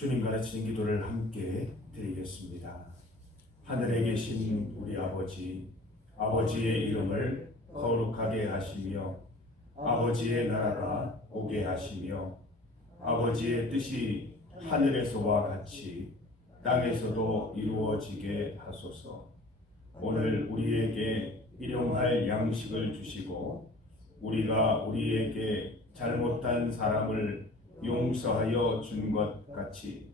주님 가르치는 기도를 함께 드리겠습니다. 하늘에 계신 우리 아버지, 아버지의 이름을 거룩하게 하시며 아버지의 나라가 오게 하시며 아버지의 뜻이 하늘에서와 같이 땅에서도 이루어지게 하소서. 오늘 우리에게 일용할 양식을 주시고 우리가 우리에게 잘못한 사람을 용서하여 준 것 같이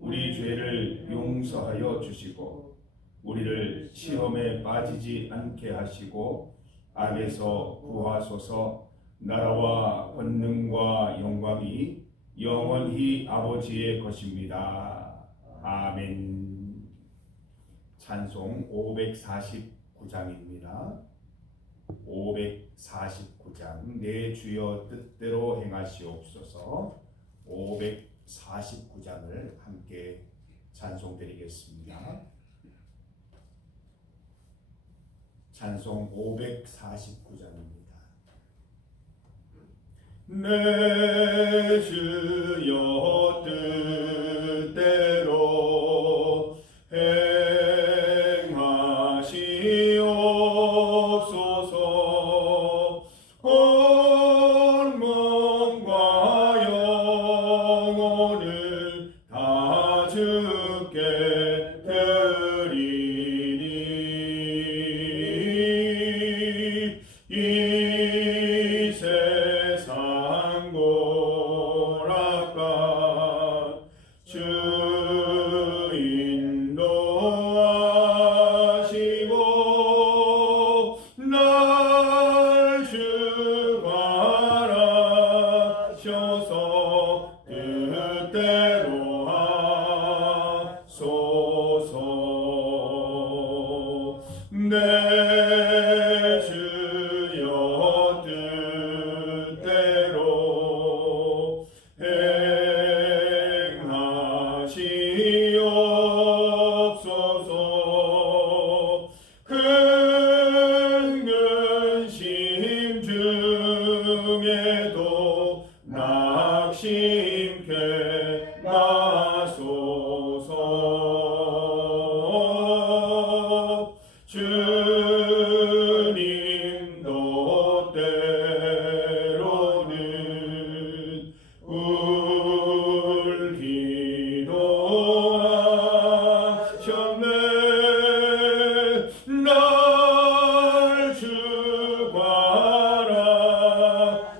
우리 죄를 용서하여 주시고 우리를 시험에 빠지지 않게 하시고 악에서 구하소서. 나라와 권능과 영광이 영원히 아버지의 것입니다. 아멘. 찬송 549장입니다. 549장 내 주여 뜻대로 행하시옵소서. 549장을 함께 찬송드리겠습니다. 찬송 549장입니다. 내 주여 뜻대로 행하시옵소서. 온 몸과 영혼을 다 주께 드리니 이 세상 고락과 주 인도하시고 날 주관하셔서 뜻대로 하소서. 내 주여 뜻대로 행하시옵소서. 큰 근심 중에도 낙심케 마소서. 주님도 때로는 울기도 하셨네. 날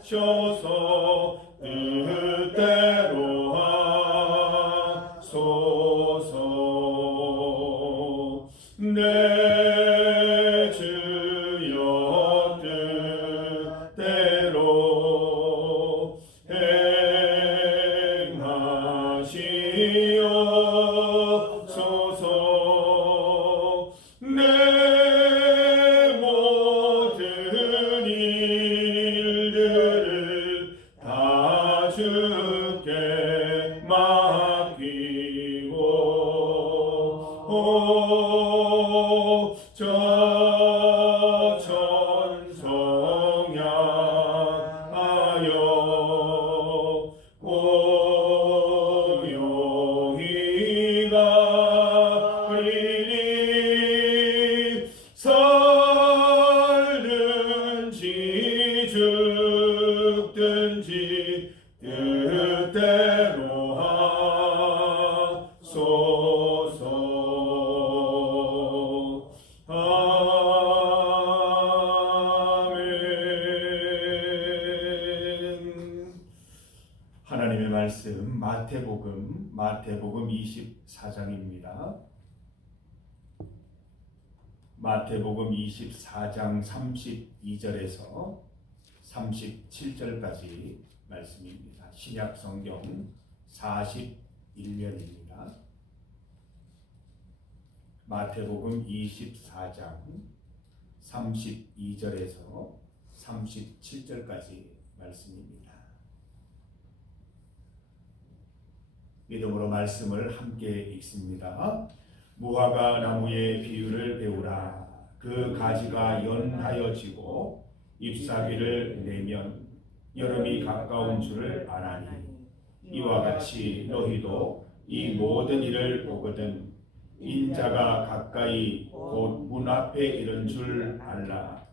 주관하셔서 뜻대로 하소서. 내 주여 뜻대로 행하시옵소서. 내 모든 일들을 다 주께 맡기고 저 천성 향하여 공용히 가리니 살든지 죽든지 뜻대로 하소서. 아멘. 하나님의 말씀 마태복음 24장입니다. 마태복음 24장 32절에서 37절까지 말씀입니다. 신약 성경 41년입니다. 마태복음 24장 32절에서 37절까지 말씀입니다. 믿음으로 말씀을 함께 읽습니다. 무화과 나무의 비유를 배우라. 그 가지가 연하여 지고 잎사귀를 내면 여름이 가까운 줄을 아나니 이와 같이 너희도 이 모든 일을 보거든 인자가 가까이 곧 문 앞에 이른 줄 알라.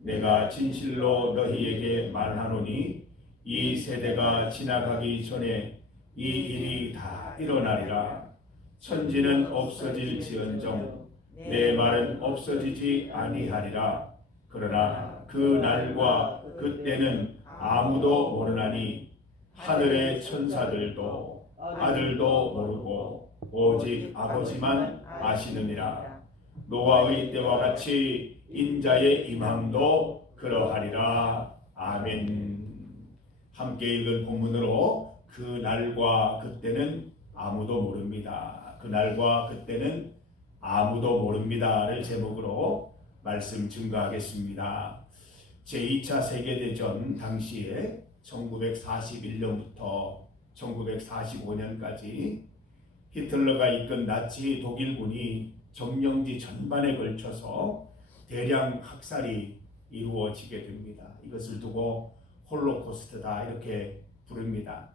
내가 진실로 너희에게 말하노니 이 세대가 지나가기 전에 이 일이 다 일어나리라. 천지는 없어질지언정 내 말은 없어지지 아니하리라. 그러나 그 날과 그때는 아무도 모르나니 하늘의 천사들도 아들도 모르고 오직 아버지만 아시느니라. 노아의 때와 같이 인자의 임함도 그러하리라. 아멘. 함께 읽은 본문으로 그 날과 그때는 아무도 모릅니다. 그 날과 그때는 아무도 모릅니다를 제목으로 말씀 증거하겠습니다. 제2차 세계대전 당시에 1941년부터 1945년까지 히틀러가 이끈 나치 독일군이 점령지 전반에 걸쳐서 대량 학살이 이루어지게 됩니다. 이것을 두고 홀로코스트다 이렇게 부릅니다.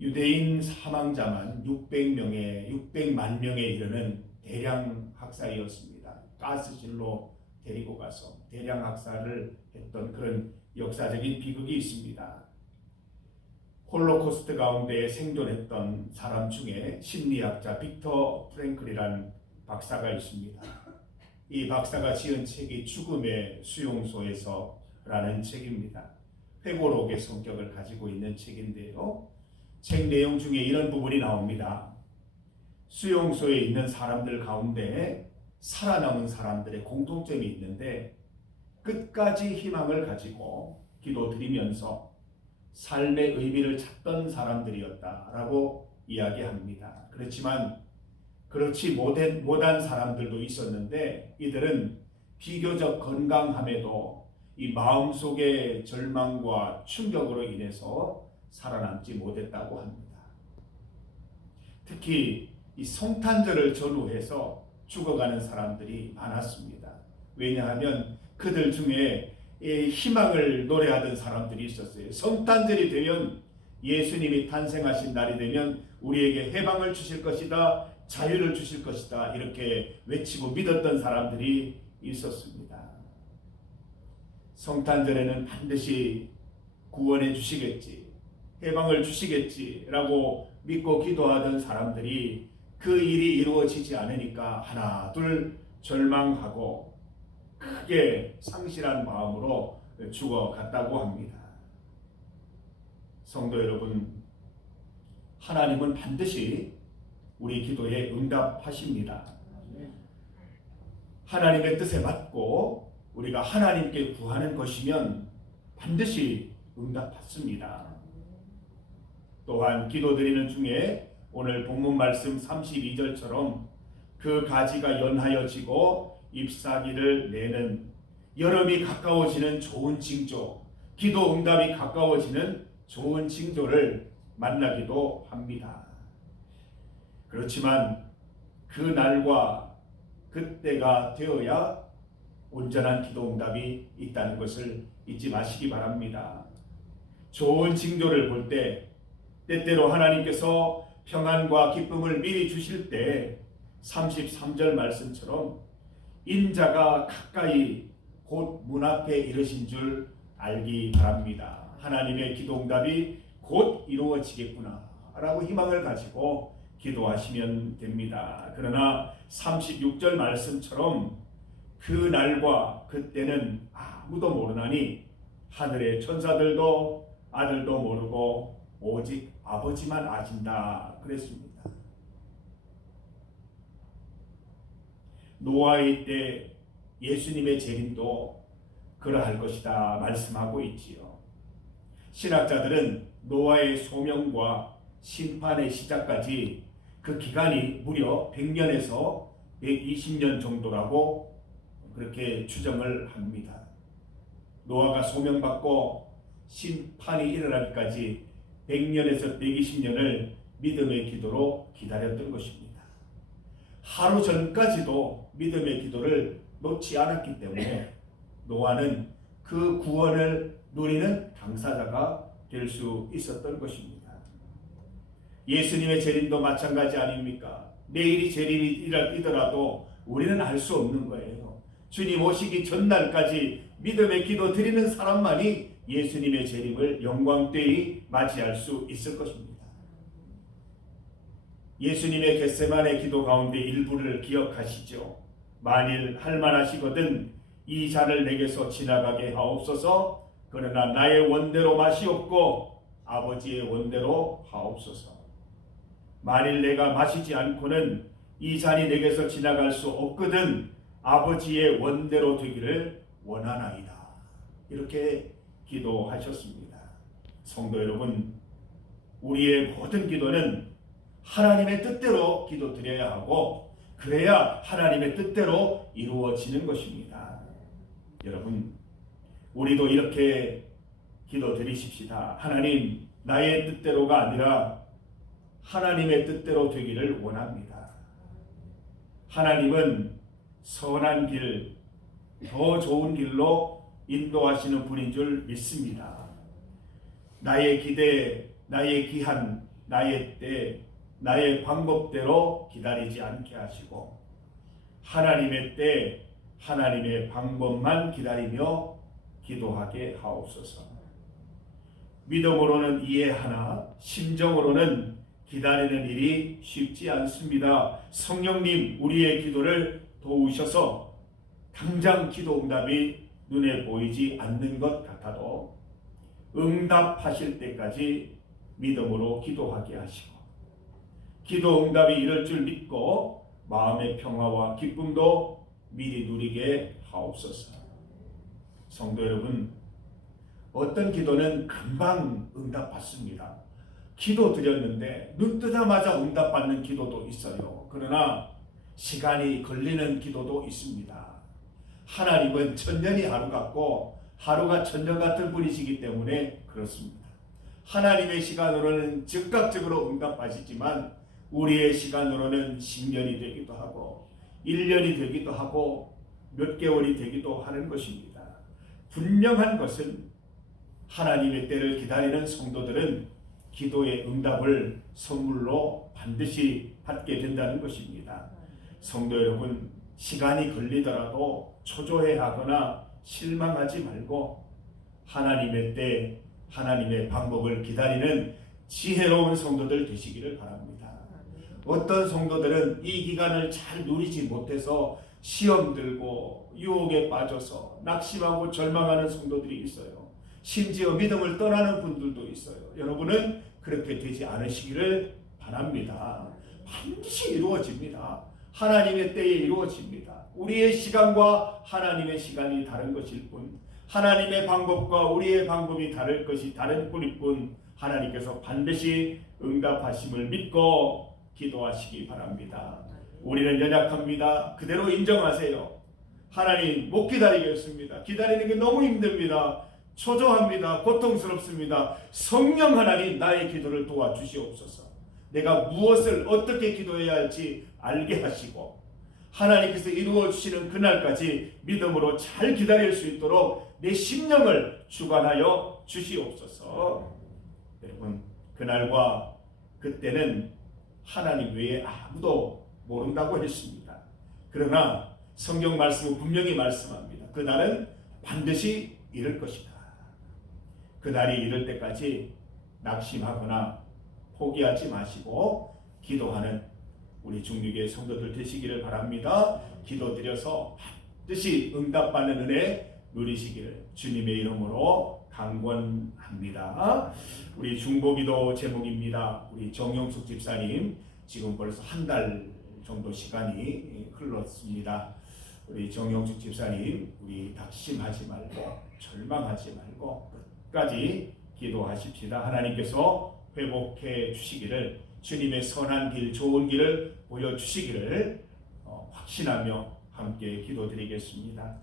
유대인 사망자만 600만 명에 이르는 대량 학살이었습니다. 가스실로 데리고 가서 대량 학살을 했던 그런 역사적인 비극이 있습니다. 홀로코스트 가운데 생존했던 사람 중에 심리학자 빅터 프랭클이라는 박사가 있습니다. 이 박사가 지은 책이 죽음의 수용소에서라는 책입니다. 회고록의 성격을 가지고 있는 책인데요. 책 내용 중에 이런 부분이 나옵니다. 수용소에 있는 사람들 가운데 살아남은 사람들의 공통점이 있는데 끝까지 희망을 가지고 기도드리면서 삶의 의미를 찾던 사람들이었다라고 이야기합니다. 그렇지만 그렇지 못한 사람들도 있었는데 이들은 비교적 건강함에도 이 마음속의 절망과 충격으로 인해서 살아남지 못했다고 합니다. 특히 이 성탄절을 전후해서 죽어가는 사람들이 많았습니다. 왜냐하면 그들 중에 희망을 노래하던 사람들이 있었어요. 성탄절이 되면 예수님이 탄생하신 날이 되면 우리에게 해방을 주실 것이다, 자유를 주실 것이다 이렇게 외치고 믿었던 사람들이 있었습니다. 성탄절에는 반드시 구원해 주시겠지, 해방을 주시겠지라고 믿고 기도하던 사람들이 그 일이 이루어지지 않으니까 하나 둘 절망하고 크게 상실한 마음으로 죽어갔다고 합니다. 성도 여러분, 하나님은 반드시 우리 기도에 응답하십니다. 하나님의 뜻에 맞고 우리가 하나님께 구하는 것이면 반드시 응답받습니다. 또한 기도드리는 중에 오늘 본문 말씀 32절처럼 그 가지가 연하여지고 잎사귀를 내는 여름이 가까워지는 좋은 징조, 기도 응답이 가까워지는 좋은 징조를 만나기도 합니다. 그렇지만 그 날과 그때가 되어야 온전한 기도 응답이 있다는 것을 잊지 마시기 바랍니다. 좋은 징조를 볼 때 때때로 하나님께서 평안과 기쁨을 미리 주실 때 33절 말씀처럼 인자가 가까이 곧 문 앞에 이르신 줄 알기 바랍니다. 하나님의 기도 응답이 곧 이루어지겠구나 라고 희망을 가지고 기도하시면 됩니다. 그러나 36절 말씀처럼 그 날과 그때는 아무도 모르나니 하늘의 천사들도 아들도 모르고 오직 아버지만 아신다 그랬습니다. 노아의 때 예수님의 재림도 그러할 것이다 말씀하고 있지요. 신학자들은 노아의 소명과 심판의 시작까지 그 기간이 무려 100년에서 120년 정도라고 그렇게 추정을 합니다. 노아가 소명받고 심판이 일어나기까지 100년에서 120년을 믿음의 기도로 기다렸던 것입니다. 하루 전까지도 믿음의 기도를 놓지 않았기 때문에 노아는 그 구원을 누리는 당사자가 될 수 있었던 것입니다. 예수님의 재림도 마찬가지 아닙니까? 내일이 재림이더라도 우리는 알 수 없는 거예요. 주님 오시기 전날까지 믿음의 기도 드리는 사람만이 예수님의 재림을 영광되이 맞이할 수 있을 것입니다. 예수님의 겟세마네 기도 가운데 일부를 기억하시죠. 만일 할만하시거든 이 잔을 내게서 지나가게 하옵소서. 그러나 나의 원대로 마시옵고 아버지의 원대로 하옵소서. 만일 내가 마시지 않고는 이 잔이 내게서 지나갈 수 없거든 아버지의 원대로 되기를 원하나이다. 이렇게 기도하셨습니다. 성도 여러분, 우리의 모든 기도는 하나님의 뜻대로 기도드려야 하고 그래야 하나님의 뜻대로 이루어지는 것입니다. 여러분, 우리도 이렇게 기도드리십시다. 하나님, 나의 뜻대로가 아니라 하나님의 뜻대로 되기를 원합니다. 하나님은 선한 길, 더 좋은 길로 인도하시는 분인 줄 믿습니다. 나의 기대, 나의 기한, 나의 때, 나의 방법대로 기다리지 않게 하시고 하나님의 때, 하나님의 방법만 기다리며 기도하게 하옵소서. 믿음으로는 이해하나 심정으로는 기다리는 일이 쉽지 않습니다. 성령님, 우리의 기도를 도우셔서 당장 기도 응답이 눈에 보이지 않는 것 같아도 응답하실 때까지 믿음으로 기도하게 하시고 기도 응답이 이럴 줄 믿고 마음의 평화와 기쁨도 미리 누리게 하옵소서. 성도 여러분, 어떤 기도는 금방 응답받습니다. 기도 드렸는데 눈 뜨자마자 응답받는 기도도 있어요. 그러나 시간이 걸리는 기도도 있습니다. 하나님은 천년이 하루 같고 하루가 천년 같은 분이시기 때문에 그렇습니다. 하나님의 시간으로는 즉각적으로 응답하시지만 우리의 시간으로는 10년이 되기도 하고 1년이 되기도 하고 몇 개월이 되기도 하는 것입니다. 분명한 것은 하나님의 때를 기다리는 성도들은 기도의 응답을 선물로 반드시 받게 된다는 것입니다. 성도 여러분, 시간이 걸리더라도 초조해하거나 실망하지 말고 하나님의 때, 하나님의 방법을 기다리는 지혜로운 성도들 되시기를 바랍니다. 어떤 성도들은 이 기간을 잘 누리지 못해서 시험 들고 유혹에 빠져서 낙심하고 절망하는 성도들이 있어요. 심지어 믿음을 떠나는 분들도 있어요. 여러분은 그렇게 되지 않으시기를 바랍니다. 반드시 이루어집니다. 하나님의 때에 이루어집니다. 우리의 시간과 하나님의 시간이 다른 것일 뿐, 하나님의 방법과 우리의 방법이 다를 것이 다른 뿐일 뿐, 하나님께서 반드시 응답하심을 믿고 기도하시기 바랍니다. 우리는 연약합니다. 그대로 인정하세요. 하나님, 못 기다리겠습니다. 기다리는 게 너무 힘듭니다. 초조합니다. 고통스럽습니다. 성령 하나님, 나의 기도를 도와주시옵소서. 내가 무엇을 어떻게 기도해야 할지 알게 하시고 하나님께서 이루어 주시는 그날까지 믿음으로 잘 기다릴 수 있도록 내 심령을 주관하여 주시옵소서. 여러분, 그날과 그때는 하나님 외에 아무도 모른다고 했습니다. 그러나 성경 말씀은 분명히 말씀합니다. 그날은 반드시 이룰 것이다. 그날이 이룰 때까지 낙심하거나 포기하지 마시고 기도하는 우리 중립의 성도들 되시기를 바랍니다. 기도드려서 반드시 응답받는 은혜 누리시기를 주님의 이름으로 강권합니다. 우리 중보기도 제목입니다. 우리 정영숙 집사님, 지금 벌써 한 달 정도 시간이 흘렀습니다. 우리 정영숙 집사님, 우리 낙심하지 말고 절망하지 말고 끝까지 기도하십시다. 하나님께서 회복해 주시기를, 주님의 선한 길, 좋은 길을 보여주시기를 확신하며 함께 기도드리겠습니다.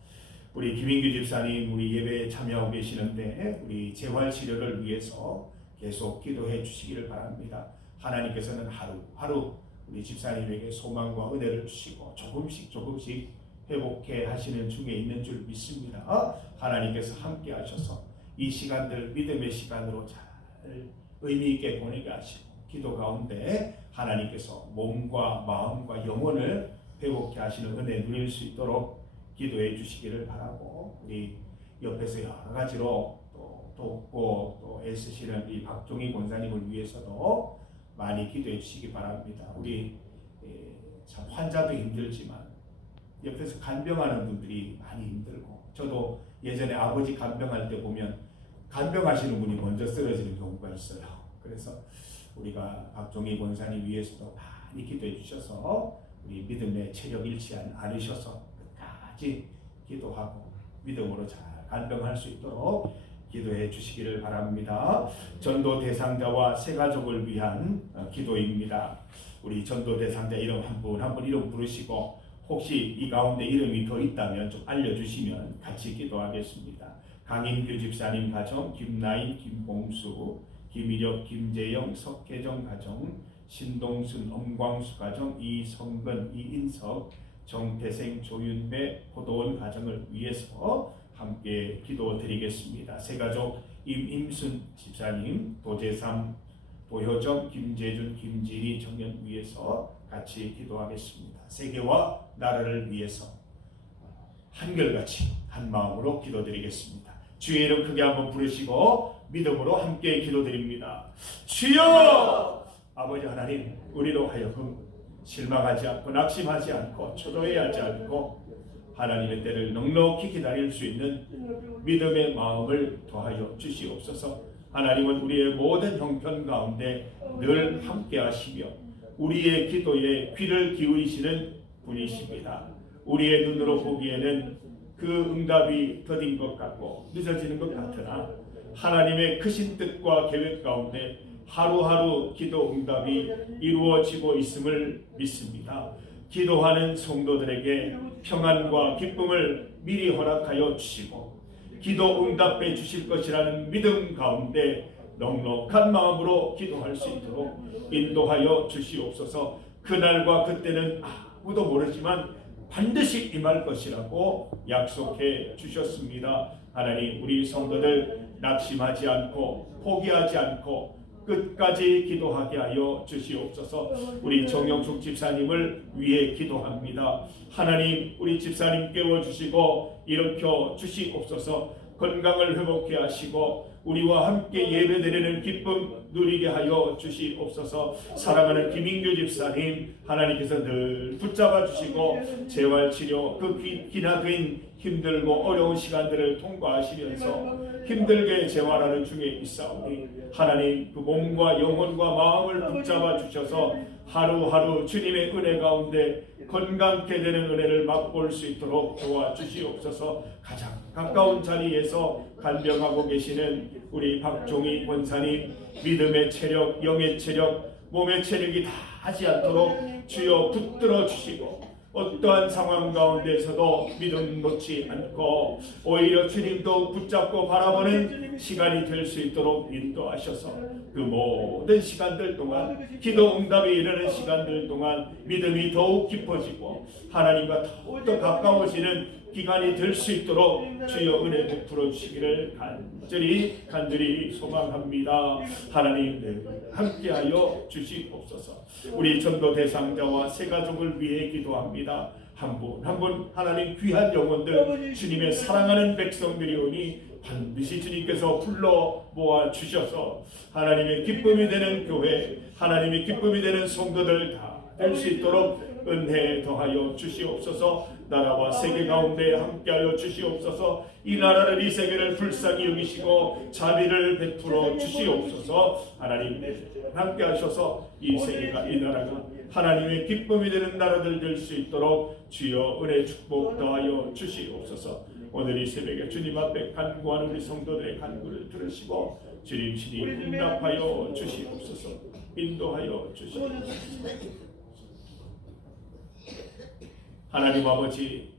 우리 김인규 집사님, 우리 예배에 참여하고 계시는데 우리 재활치료를 위해서 계속 기도해 주시기를 바랍니다. 하나님께서는 하루하루 우리 집사님에게 소망과 은혜를 주시고 조금씩 회복해 하시는 중에 있는 줄 믿습니다. 하나님께서 함께 하셔서 이 시간들 믿음의 시간으로 잘 의미 있게 보내게 하시고 기도 가운데 하나님께서 몸과 마음과 영혼을 회복케 하시는 은혜 누릴 수 있도록 기도해 주시기를 바라고, 우리 옆에서 여러 가지로 또 돕고 또 애쓰시는 이 박종희 권사님을 위해서도 많이 기도해 주시기 바랍니다. 우리 참 환자도 힘들지만 옆에서 간병하는 분들이 많이 힘들고, 저도 예전에 아버지 간병할 때 보면 간병하시는 분이 먼저 쓰러지는 경우가 있어요. 그래서 우리가 박종희 권사님 위해서도 많이 기도해 주셔서 우리 믿음의 체력 잃지 않으셔서 끝까지 기도하고 믿음으로 잘 간병할 수 있도록 기도해 주시기를 바랍니다. 전도 대상자와 새 가족을 위한 기도입니다. 우리 전도 대상자 이름 한 분 이름 부르시고, 혹시 이 가운데 이름이 더 있다면 좀 알려주시면 같이 기도하겠습니다. 강인규 집사님 가정, 김나인, 김봉수, 김일혁, 김재영, 석혜정 가정, 신동순, 엄광수 가정, 이성근, 이인석, 정태생, 조윤배, 호도원 가정을 위해서 함께 기도드리겠습니다. 새가족 임임순 집사님, 도재삼, 도효정, 김재준, 김진희 청년 위해서 같이 기도하겠습니다. 세계와 나라를 위해서 한결같이 한 마음으로 기도드리겠습니다. 주의 이름 크게 한번 부르시고 믿음으로 함께 기도드립니다. 주여! 아버지 하나님, 우리로 하여금 실망하지 않고 낙심하지 않고 초조해하지 않고 하나님의 때를 넉넉히 기다릴 수 있는 믿음의 마음을 더하여 주시옵소서. 하나님은 우리의 모든 형편 가운데 늘 함께 하시며 우리의 기도에 귀를 기울이시는 분이십니다. 우리의 눈으로 보기에는 그 응답이 더딘 것 같고 늦어지는 것 같으나 하나님의 크신 뜻과 계획 가운데 하루하루 기도 응답이 이루어지고 있음을 믿습니다. 기도하는 성도들에게 평안과 기쁨을 미리 허락하여 주시고 기도 응답해 주실 것이라는 믿음 가운데 넉넉한 마음으로 기도할 수 있도록 인도하여 주시옵소서. 그날과 그때는 아무도 모르지만 반드시 임할 것이라고 약속해 주셨습니다. 하나님, 우리 성도들 낙심하지 않고 포기하지 않고 끝까지 기도하게 하여 주시옵소서. 우리 정영숙 집사님을 위해 기도합니다. 하나님, 우리 집사님 깨워주시고 일으켜 주시옵소서. 건강을 회복해 하시고 우리와 함께 예배드리는 기쁨 누리게 하여 주시옵소서. 사랑하는 김인규 집사님, 하나님께서 늘 붙잡아 주시고 재활치료 그 기나긴 힘들고 어려운 시간들을 통과하시면서 힘들게 재활하는 중에 있사오니 하나님, 그 몸과 영혼과 마음을 붙잡아 주셔서 하루하루 주님의 은혜 가운데 건강케 되는 은혜를 맛볼 수 있도록 도와주시옵소서. 가장 가까운 자리에서 간병하고 계시는 우리 박종희 권사님, 믿음의 체력, 영의 체력, 몸의 체력이 다하지 않도록 주여 붙들어 주시고 어떠한 상황 가운데서도 믿음 놓지 않고 오히려 주님도 붙잡고 바라보는 시간이 될 수 있도록 인도하셔서 그 모든 시간들 동안 기도 응답이 이르는 시간들 동안 믿음이 더욱 깊어지고 하나님과 더욱더 가까워지는 기간이 될 수 있도록 주여 은혜 베풀어 주시기를 간절히 소망합니다. 하나님 함께하여 주시옵소서. 우리 전도 대상자와 새 가족을 위해 기도합니다. 한 분 한 분 하나님 귀한 영혼들 주님의 사랑하는 백성들이오니 반드시 주님께서 불러 모아 주셔서 하나님의 기쁨이 되는 교회, 하나님의 기쁨이 되는 성도들 다 될 수 있도록 은혜 더하여 주시옵소서. 나라와 세계 가운데 함께하여 주시옵소서. 이 나라를 이 세계를 불쌍히 여기시고 자비를 베풀어 주시옵소서. 하나님 함께하셔서 이 세계가 이 나라가 하나님의 기쁨이 되는 나라들 될 수 있도록 주여 은혜 축복 더하여 주시옵소서. 오늘 이 새벽에 주님 앞에 간구하는 우리 성도들의 간구를 들으시고 주님 친히 응답하여 주시옵소서. 인도하여 주시옵소서. 하나님 아버지,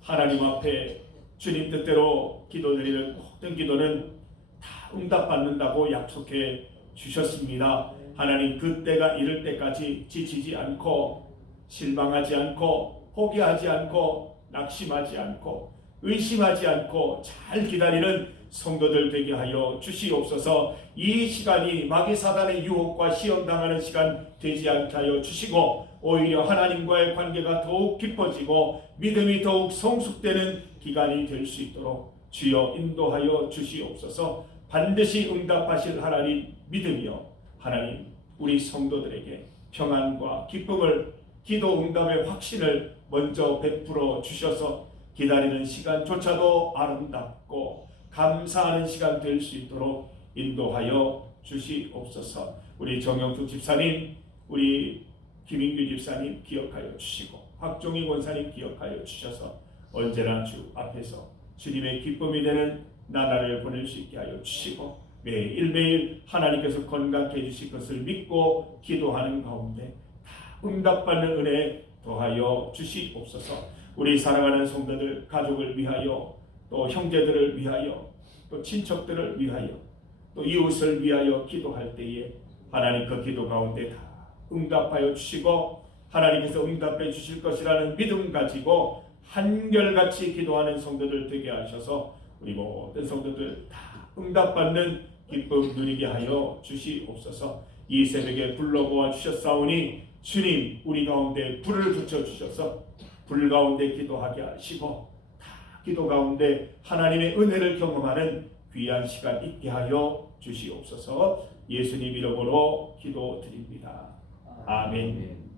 하나님 앞에 주님 뜻대로 기도드리는 모든 기도는 다 응답받는다고 약속해 주셨습니다. 하나님, 그 때가 이를 때까지 지치지 않고 실망하지 않고 포기하지 않고 낙심하지 않고 의심하지 않고 잘 기다리는 성도들 되게 하여 주시옵소서. 이 시간이 마귀 사단의 유혹과 시험당하는 시간 되지 않게 하여 주시고 오히려 하나님과의 관계가 더욱 깊어지고 믿음이 더욱 성숙되는 기간이 될 수 있도록 주여 인도하여 주시옵소서. 반드시 응답하실 하나님 믿으며 하나님 우리 성도들에게 평안과 기쁨을 기도 응답의 확신을 먼저 베풀어 주셔서 기다리는 시간조차도 아름답고 감사하는 시간 될 수 있도록 인도하여 주시옵소서. 우리 정영숙 집사님, 우리 김인규 집사님 기억하여 주시고 박종희 권사님 기억하여 주셔서 언제나 주 앞에서 주님의 기쁨이 되는 나날을 보낼 수 있게 하여 주시고 매일매일 하나님께서 건강케 해주실 것을 믿고 기도하는 가운데 다 응답받는 은혜 더하여 주시옵소서. 우리 사랑하는 성도들 가족을 위하여 또 형제들을 위하여 또 친척들을 위하여 또 이웃을 위하여 기도할 때에 하나님 그 기도 가운데 다 응답하여 주시고 하나님께서 응답해 주실 것이라는 믿음 가지고 한결같이 기도하는 성도들 되게 하셔서 우리 모든 성도들 다 응답받는 기쁨 누리게 하여 주시옵소서. 이 새벽에 불러보아 주셨사오니 주님 우리 가운데 불을 붙여주셔서 불 가운데 기도하게 하시고 다 기도 가운데 하나님의 은혜를 경험하는 귀한 시간 있게 하여 주시옵소서. 예수님 이름으로 기도드립니다. 아멘.